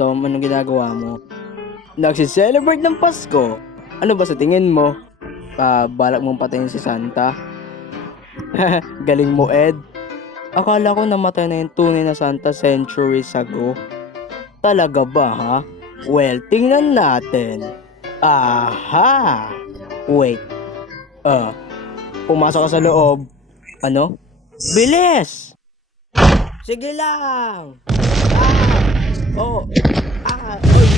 Tom, anong ginagawa mo? Nagsiselebrate ng Pasko? Ano ba sa tingin mo? Balak mong patayin si Santa? Galing mo, Ed. Akala ko namatay na yung tunay na Santa centuries ago. Talaga ba, ha? Well, tingnan natin. Aha! Wait. Pumasok ka sa loob. Ano? Bilis! Sige lang!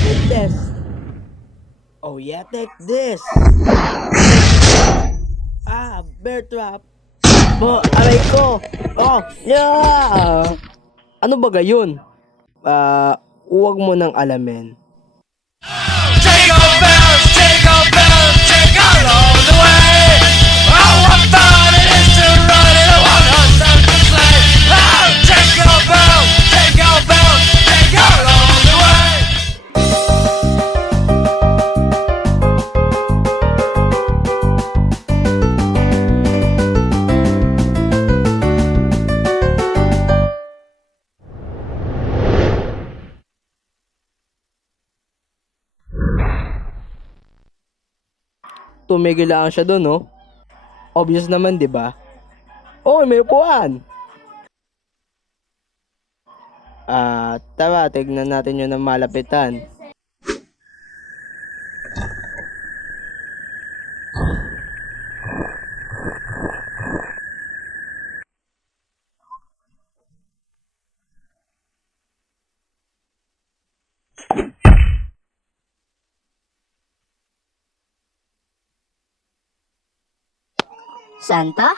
Take this. Oh yeah, take this. Bear trap. Aray ko. Yeah. Ano ba gayon? Huwag mo nang alamin. Jingle bells, jingle bells, jingle all the way. Oh, what fun it is to ride in a one-horse open sleigh. Oh, jingle bells, jingle bells, jingle all the way. Tumigil lang siya doon, no? Obvious naman, di ba? Oh, may upuan. Tara, tignan natin yun ng malapitan. Santa?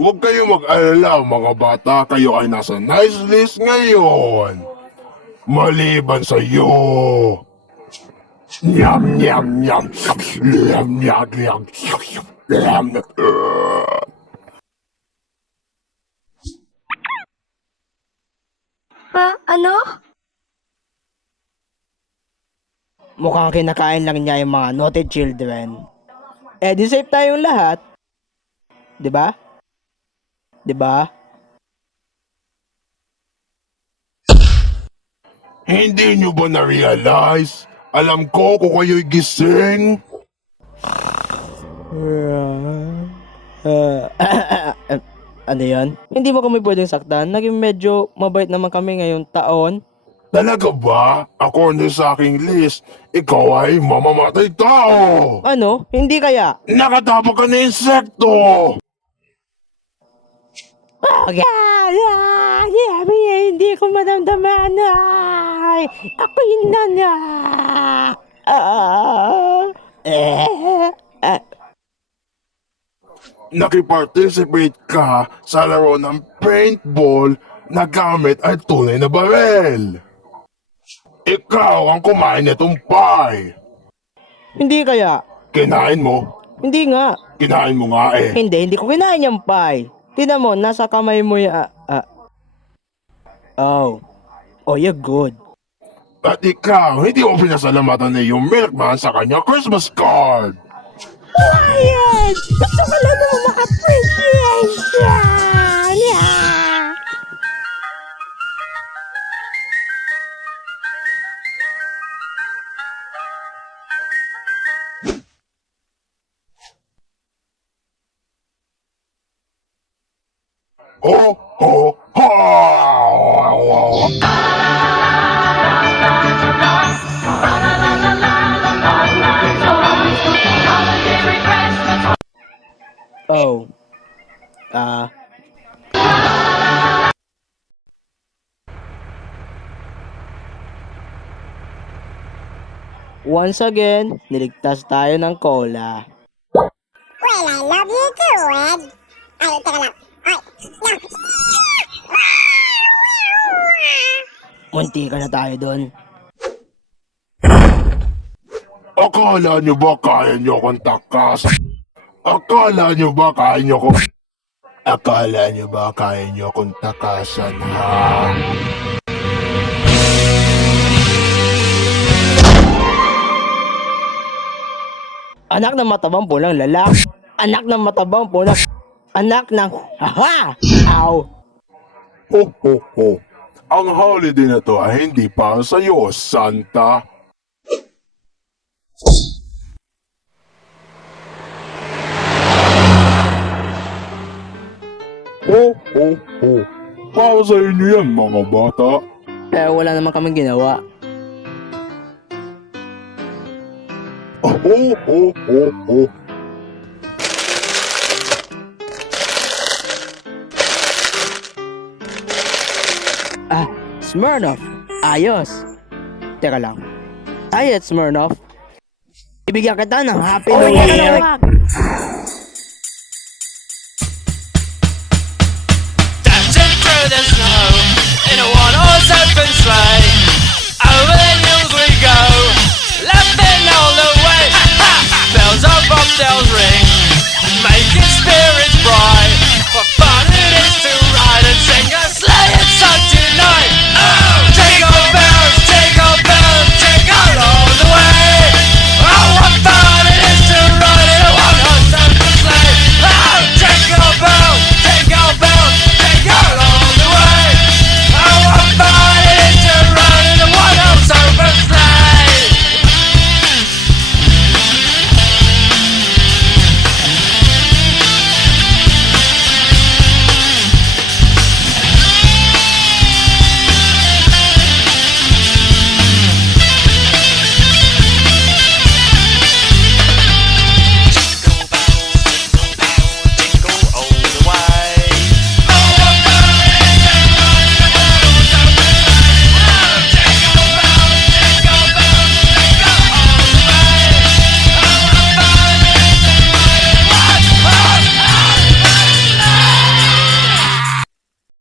Huwag kayong mag-alala mga bata, kayo ay nasa nice list ngayon. Maliban sa iyo. Nyam nyam nyam. Nyam nyam nyam. Nyam. Ano? Mukhang kinakain lang niya yung mga naughty children. Di safe tayong lahat. Di ba? Di ba? Hindi nyo ba na-realize? Alam ko kung kayo'y gising. Ano yan? Hindi mo kami pwedeng saktan. Naging medyo mabait naman kami ngayong taon. Talaga ba? According sa aking list, ikaw ay mamamatay tao. Ano? Hindi kaya? Nakatapag ka na insekto. Hindi ko madamdaman. Ako yun na. Nakiparticipate ka sa laro ng paintball na gamit ay tunay na barel. Ikaw ang kumain nitong pie. Hindi kaya? Kinain mo? Hindi nga. Kinain mo nga eh. Hindi ko kinain yung pie. Tingnan mo, nasa kamay mo yung... Oh, you're good. At ikaw, hindi mo pinasalamatan na yung milkman sa kanya Christmas card. Ryan! Gusto ko lang naman maka-appreciation! Oh, oh, ha! Oh. Once again, niligtas tayo ng cola. Well, I love you too, Ed. Ay, teka lang. Ay, no. Munti ka na tayo doon. Akala nyo ba kaya nyo akong takasan? Akala nyo ba kaya nyo akong takasan, ha? Anak ng matabang pulang lalaki. Anak ng matabang pulang... Anak ng... Haha! Ow! Ho ho ho. Ang holiday na to ay hindi para sa'yo, Santa. Ho ho ho. Para sa inyo yan, mga bata. Pero wala naman kaming ginawa. Ho ho ho ho. Ah, Smirnoff. Ayos. Teka lang. Ay, Smirnoff. Ibigyan kita ng Happy New Year.